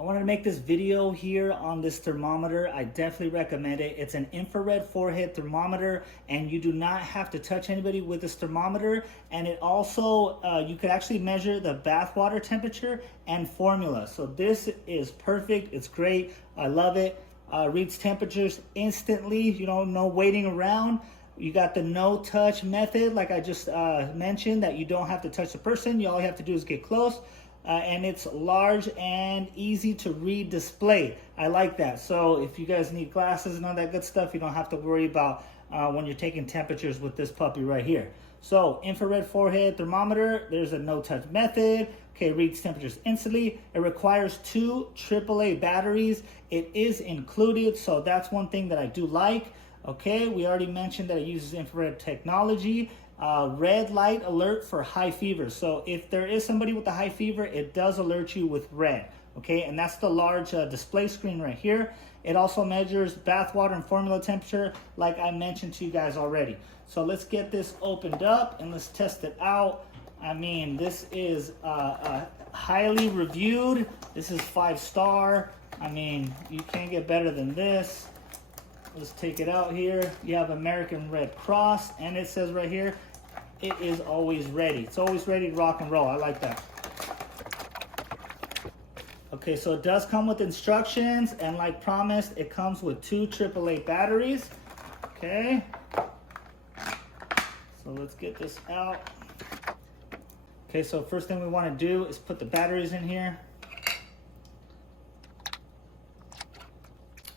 I wanted to make this video here on this thermometer. I definitely recommend it. It's an infrared forehead thermometer, and you do not have to touch anybody with this thermometer. And it also, you could actually measure the bath water temperature and formula. So this is perfect. It's great. I love it. Reads temperatures instantly. You don't know waiting around. You got the no touch method, like I just mentioned, that you don't have to touch the person. All you have to do is get close. And it's large and easy to read display. I like that. So if you guys need glasses and all that good stuff, you don't have to worry about when you're taking temperatures with this puppy right here. So infrared forehead thermometer, there's a no touch method. Okay, reads temperatures instantly. It requires 2 AAA batteries. It is included, so that's one thing that I do like. Okay, we already mentioned that it uses infrared technology. Red light alert for high fever. So if there is somebody with a high fever, it does alert you with red. Okay, and that's the large display screen right here. It also measures bath water and formula temperature, like I mentioned to you guys already. So let's get this opened up and let's test it out. I mean, this is highly reviewed. This is 5-star. I mean, you can't get better than this. Let's take it out here. You have American Red Cross, and it says right here, it is always ready. It's always ready to rock and roll. I like that. Okay, so it does come with instructions, and like promised, it comes with 2 AAA batteries. Okay. So let's get this out. Okay, so first thing we want to do is put the batteries in here.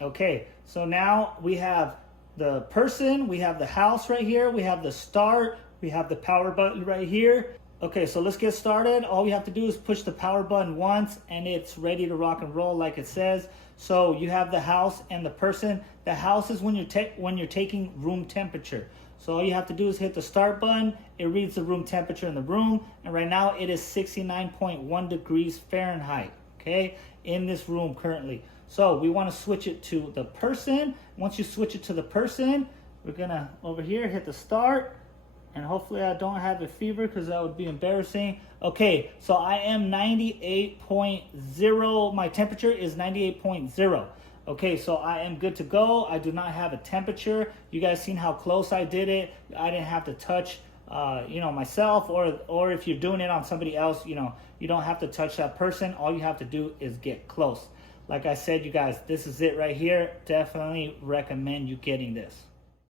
Okay, so now we have the person, we have the house right here, we have the start, we have the power button right here. Okay, so let's get started. All we have to do is push the power button once and it's ready to rock and roll like it says. So you have the house and the person. The house is when you're taking room temperature. So all you have to do is hit the start button. It reads the room temperature in the room, and right now it is 69.1 degrees Fahrenheit, okay, in this room currently. So we want to switch it to the person. Once you switch it to the person, we're gonna over here hit the start, and hopefully I don't have a fever because that would be embarrassing. Okay, so I am 98.0. My temperature is 98.0. Okay, so I am good to go. I do not have a temperature. You guys seen how close I did it. I didn't have to touch myself, or if you're doing it on somebody else, you don't have to touch that person. All you have to do is get close. Like I said, you guys, this is it right here. Definitely recommend you getting this.